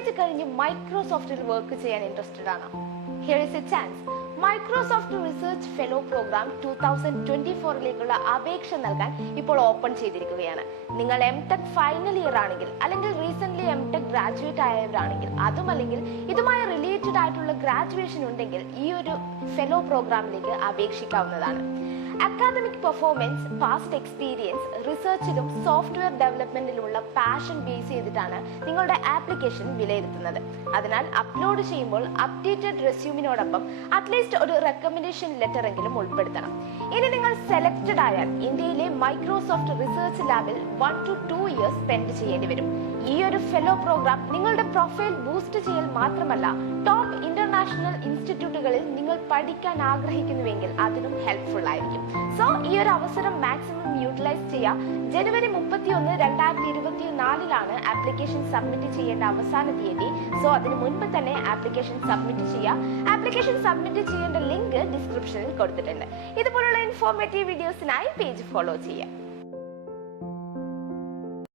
MTech കഴിഞ്ഞ് മൈക്രോസോഫ്റ്റിൽ work ചെയ്യാൻ ഇൻട്രസ്റ്റഡ് ആണോ? Here is a chance. Microsoft research fellow program 2024ലേക്കുള്ള അപേക്ഷ നൽകാൻ ഇപ്പോൾ ഓപ്പൺ ചെയ്തിരിക്കുകയാണ്. നിങ്ങൾ MTech ഫൈനൽ ഇയർ ആണെങ്കിൽ, അല്ലെങ്കിൽ റീസെന്റ് MTech ഗ്രാജുവേറ്റ് ആയവരാണെങ്കിൽ, അതുമല്ലെങ്കിൽ ഇതുമായി റിലേറ്റഡ് ആയിട്ടുള്ള ഗ്രാജുവേഷൻ ഉണ്ടെങ്കിൽ ഈ ഒരു ഫെലോ പ്രോഗ്രാമിലേക്ക് അപേക്ഷിക്കാവുന്നതാണ്. അക്കാദമിക് പെർഫോമൻസ്, പാസ്റ്റ് എക്സ്പീരിയൻസ്, റിസർച്ചിലും സോഫ്റ്റ്വെയർ ഡെവലപ്മെന്റിലുമുള്ള പാഷൻ ബേസ് ചെയ്തിട്ടാണ് നിങ്ങളുടെ ആപ്ലിക്കേഷൻ വിലയിരുത്തുന്നത്. അതിനാൽ അപ്ലോഡ് ചെയ്യുമ്പോൾ അപ്ഡേറ്റഡ് റെസ്യൂമിനോടൊപ്പം അറ്റ്ലീസ്റ്റ് ഒരു റെക്കമെൻഡേഷൻ ലെറ്റർ എങ്കിലും ഉൾപ്പെടുത്തണം. ഇനി നിങ്ങൾ സെലക്ടഡ് ആയാൽ ഇന്ത്യയിലെ മൈക്രോസോഫ്റ്റ് റിസർച്ച് ലാബിൽ 1 to 2 years സ്പെൻഡ് ചെയ്യേണ്ടി വരും. ഈ ഒരു ഫെലോ പ്രോഗ്രാം നിങ്ങളുടെ പ്രൊഫൈൽ ബൂസ്റ്റ് ചെയ്യൽ മാത്രമല്ല, ടോപ്പ് ഇന്റർനാഷണൽ ഇൻസ്റ്റിറ്റ്യൂട്ടുകളിൽ നിങ്ങൾ പഠിക്കാൻ ആഗ്രഹിക്കുന്നുവെങ്കിൽ അതിനും ഹെൽപ്ഫുൾ ആയിരിക്കും. സോ ഈ ഒരു അവസരം മാക്സിമം യൂട്ടിലൈസ് ചെയ്യുക. ജനുവരി 31, 2024 ആപ്ലിക്കേഷൻ സബ്മിറ്റ് ചെയ്യേണ്ട അവസാന തീയതി. സോ അതിന് മുൻപ് തന്നെ ആപ്ലിക്കേഷൻ സബ്മിറ്റ് ചെയ്യുക. ആപ്ലിക്കേഷൻ സബ്മിറ്റ് ചെയ്യേണ്ട ലിങ്ക് ഡിസ്ക്രിപ്ഷനിൽ കൊടുത്തിട്ടുണ്ട്. ഇതുപോലുള്ള ഇൻഫോർമേറ്റീവ് വീഡിയോസിനായി പേജ് ഫോളോ ചെയ്യുക.